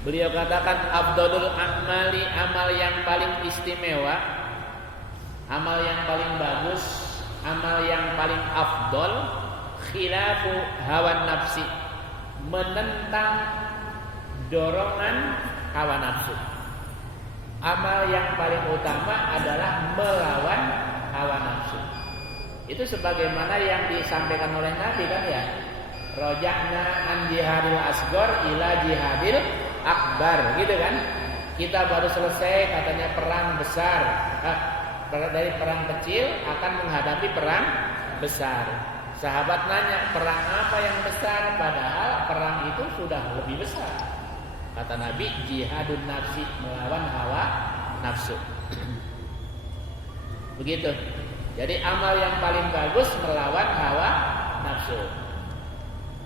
Beliau katakan afdalul a'mali, amal yang paling istimewa, amal yang paling bagus, amal yang paling afdol, khilafu hawa nafsi, menentang dorongan hawa nafsu. Amal yang paling utama adalah melawan hawa nafsu. Itu sebagaimana yang disampaikan oleh Nabi kan ya. Roja'na an jihadil asgor ila jihadil akbar, gitu kan? Kita baru selesai katanya perang besar, dari perang kecil akan menghadapi perang besar. Sahabat nanya, perang apa yang besar? Padahal perang itu sudah lebih besar. Kata Nabi, jihadun nafsi, melawan hawa nafsu. Begitu. Jadi amal yang paling bagus melawan hawa nafsu.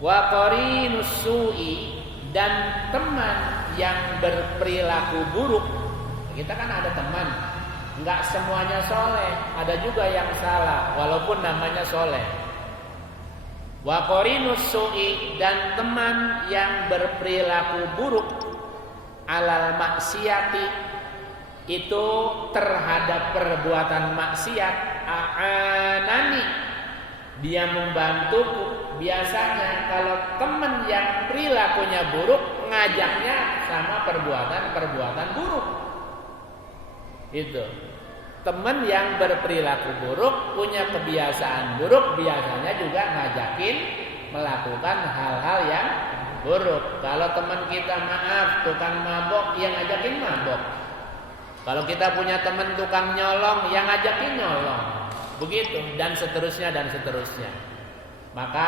Wa qarinus su'i, dan teman yang berperilaku buruk. Kita kan ada teman, enggak semuanya soleh, ada juga yang salah walaupun namanya soleh. Wa qarinus su'i, dan teman yang berperilaku buruk alal maksiati, itu terhadap perbuatan maksiat, a'anani, dia membantuku. Biasanya kalau teman yang perilakunya buruk, ngajaknya sama perbuatan-perbuatan buruk. Itu. Teman yang berperilaku buruk, punya kebiasaan buruk, biasanya juga ngajakin melakukan hal-hal yang buruk. Kalau teman kita maaf tukang mabok, yang ngajakin mabok. Kalau kita punya teman tukang nyolong, yang ngajakin nyolong. Begitu, dan seterusnya dan seterusnya. Maka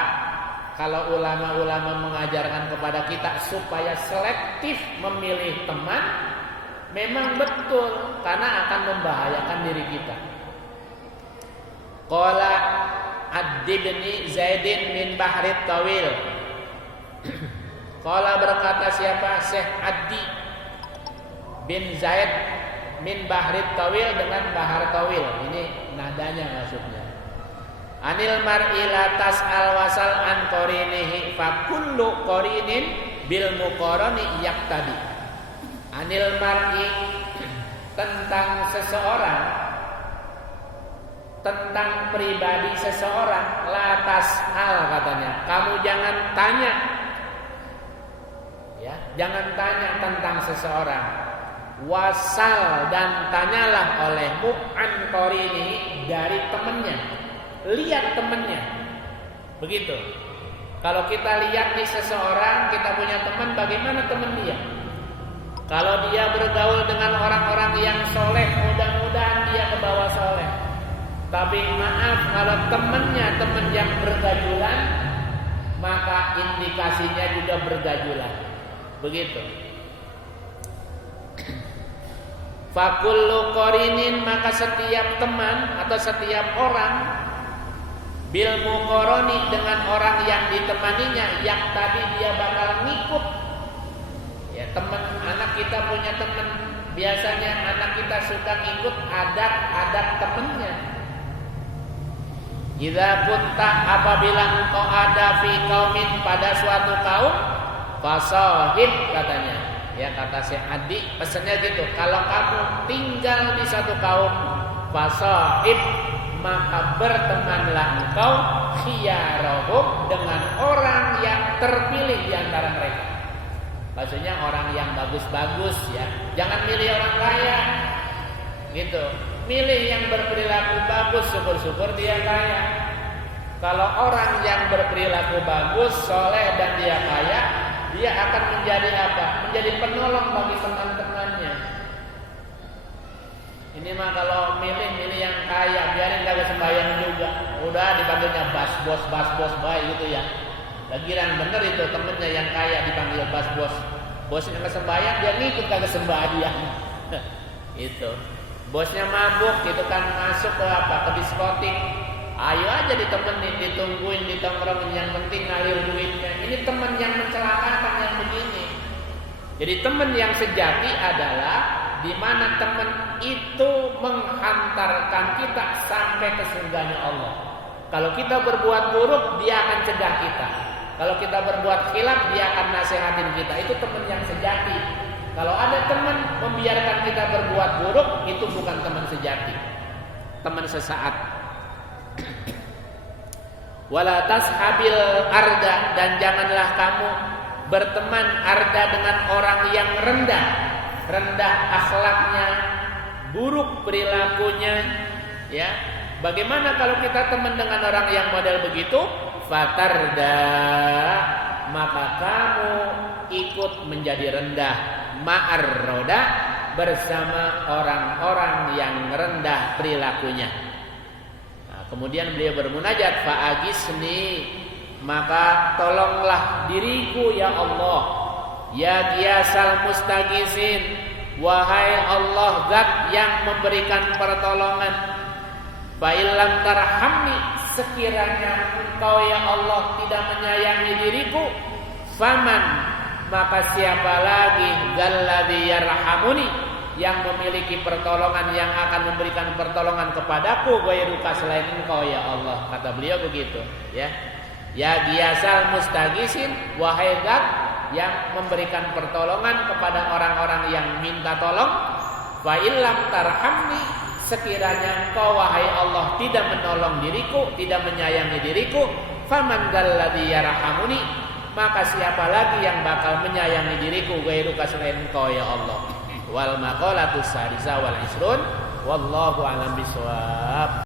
kalau ulama-ulama mengajarkan kepada kita supaya selektif memilih teman, memang betul, karena akan membahayakan diri kita. Qala ad-dibni Zaidin min Bahrit Tawil. Qala, berkata siapa? Syekh Addi bin Zaid min Bahrit Tawil, dengan Bahar Tawil. Ini nadanya maksudnya. Anil mar'i la tas'al wasal an qarinihi fa kullu qarinin bil muqarani yaqtadi. Anil mar'i, tentang seseorang, tentang pribadi seseorang, la tas'al katanya, kamu jangan tanya. Ya, jangan tanya tentang seseorang. Wasal, dan tanyalah olehmu an qarini, dari temannya. Lihat temannya. Begitu. Kalau kita lihat nih seseorang, kita punya teman, bagaimana teman dia? Kalau dia bergaul dengan orang-orang yang soleh, mudah-mudahan dia ke bawah soleh. Tapi maaf, kalau temannya teman yang bergajulan, maka indikasinya juga bergajulan. Begitu. Fakullu qarinin, maka setiap teman atau setiap orang, bil muqarani, dengan orang yang ditemaninya, yang tadi dia bakal ngikut. Ya, teman anak kita punya teman, biasanya anak kita suka ngikut adat-adat temannya. Idza kunta, apabila engkau ada fi qaumin, pada suatu kaum, fasahib katanya. Ya, kata Syekh Adi, pesannya gitu. Kalau kamu tinggal di satu kaum, fasahib, maka bertemanlah engkau khiyarahum, dengan orang yang terpilih di antara mereka. Maksudnya orang yang bagus-bagus ya. Jangan milih orang kaya. Gitu. Milih yang berperilaku bagus, syukur-syukur dia kaya. Kalau orang yang berperilaku bagus, soleh dan dia kaya, dia akan menjadi apa? Menjadi penolong bagi teman-temannya. Ini mah kalau milih yang kaya, biarin kagak sembahyang juga. Udah dipanggilnya bas bos baik gitu ya. Lagiran bener itu temennya yang kaya dipanggil bas bos. Bosnya kagak sembahyang, dia ngikut kagak sembahyang. Itu. Bosnya mabuk gitu kan, masuk ke apa? Ke diskotik. Ayo aja ditemenin, ditungguin, ditongkrongin, yang penting ngalir duitnya. Ini teman yang mencelakakan yang begini. Jadi teman yang sejati adalah di mana teman itu menghantarkan kita sampai ke surganya Allah. Kalau kita berbuat buruk, dia akan cegah kita. Kalau kita berbuat khilaf, dia akan nasihatin kita. Itu teman yang sejati. Kalau ada teman membiarkan kita berbuat buruk, itu bukan teman sejati, teman sesaat. Wala tashabil arda, dan janganlah kamu berteman arda dengan orang yang rendah akhlaknya, buruk perilakunya, ya. Bagaimana kalau kita teman dengan orang yang model begitu? Fatarda, maka kamu ikut menjadi rendah, ma'ar roda, bersama orang-orang yang rendah perilakunya. Nah, kemudian beliau bermunajat, fa'agisni, maka tolonglah diriku ya Allah, ya Giyasal Mustagisin, wahai Allah zat yang memberikan pertolongan. Fa'ilam tarhamni, sekiranya engkau ya Allah tidak menyayangi diriku, faman, maka siapa lagi galladzi yarhamuni, yang memiliki pertolongan, yang akan memberikan pertolongan kepadaku, ghairuka, selain engkau ya Allah. Kata beliau begitu, ya. Ya Giyasal Mustagisin, wahai zat yang memberikan pertolongan kepada orang-orang yang minta tolong. Fa'ilam tarhamni, sekiranya engkau wahai Allah tidak menolong diriku, tidak menyayangi diriku, faman galladzi yarhamuni, maka siapa lagi yang bakal menyayangi diriku, ghairuka, selain engkau ya Allah. Wal maqalatus sadisa wal isrun, wallahu a'lam bishawab.